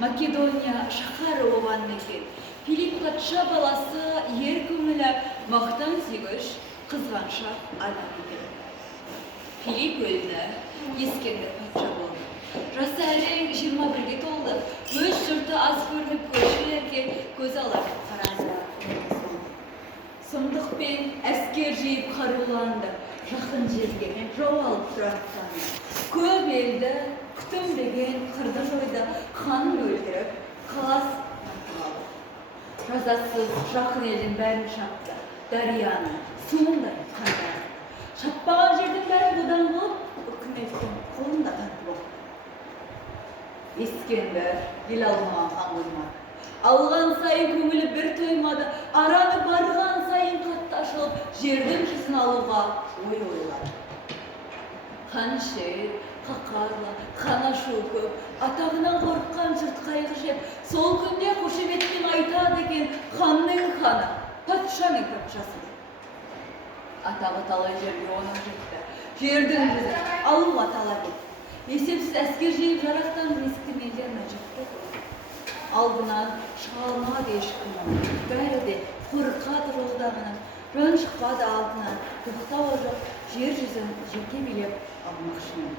Македония шахары болған екен. Филипп патша баласы ер көңілі мақтан сүйгіш қызғаншақ адам екен. Филипп өлді, Ескендір патша болды. Жасы әлі 21-ге толды. Өз жұрты аз көрініп көршілерге көз алар қарады. Сұмдық пен әскер жиып қаруланды. Жақын жерге жау алып тұрақтанды. Көп елді күтімдеген қырды жойды, ханын өлтіріп, қалас тартып алды. Жазасыз жақын елдің бәрін шапты, дарияны, суындай қандарды. Шаппаған жердің бәрін бұдан болып, үкіметтің қолында тартып алды. Ескендір ел алмаған хан болмады. Алған сайын көңілі бір тоймады, араны барған сайын қатты ашылып, жердің жүзін алуға ой ойлады. Хан шер, қақарлы, хан ашу көп, атағынан қорыққан жұрт қайғы жеп, сол күнде қошеметпен айтады екен, ханның ханы, патшаның патшасы. Атағы талай жерге оның жетті, жердің жүзін алуға талап етті. Есепсіз әскер жиып жарақтан ескірген жеріне жетті. Алдынан шығалмады ешкім, бәрі де қорқады жолдағынан, жан шықпады алдынан, тоқтауы жоқ, жер жүзін жеке билеп алмақшымен.